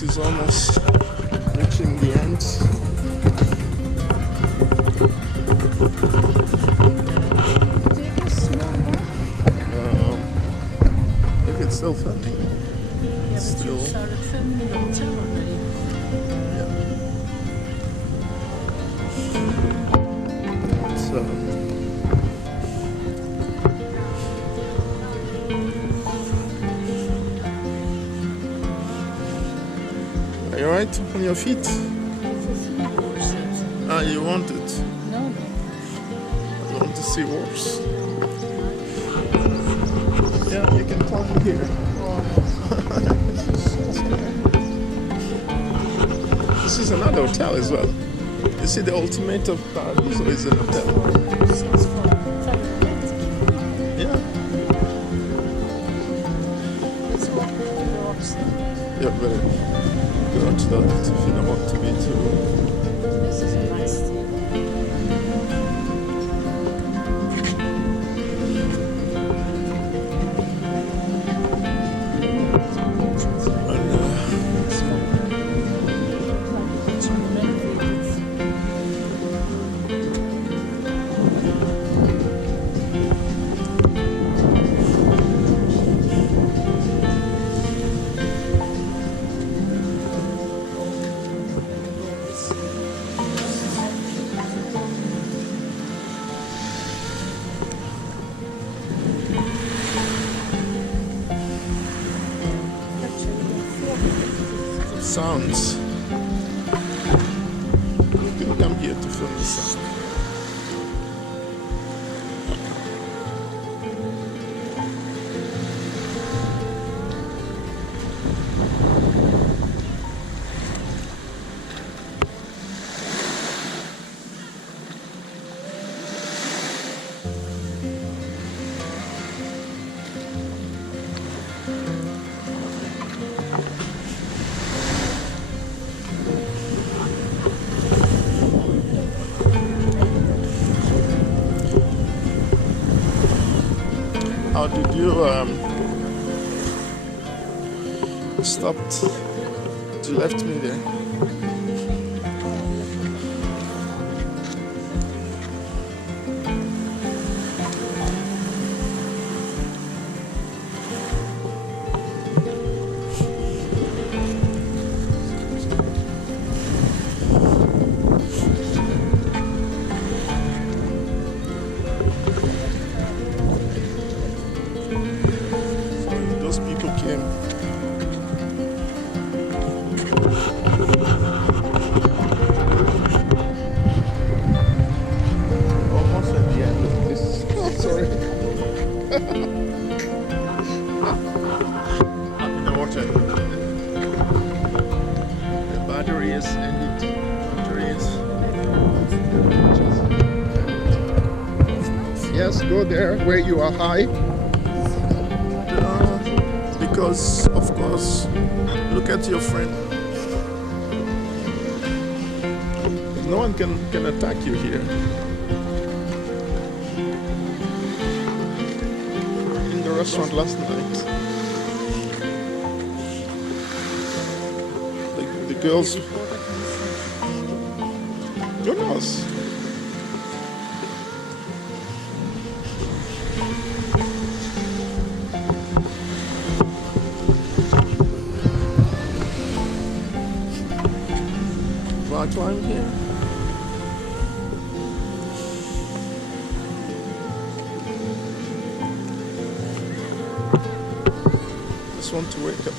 This is almost reaching the end. If it's still filming. Yeah, but Still. you started filming in the hotel already. So, are you alright on your feet? Ah, you want it? No. You want to see worse? Yeah, you can come here. This is another hotel as well. You see, the ultimate of Paradiso is an hotel. Yeah. Yeah, very good to that if you don't want to be too. This is a nice thing. Sounds. You can come here to film the sound. How did you stopped? You left me there. Those people came. Almost at the end of this. Oh, sorry. Up in the water. The battery is ended. Yes, go there where you are high. Because, of course, look at your friend. No one can attack you here. In the restaurant last night, the girls. Who knows? Rock climb here. Just want to wake up.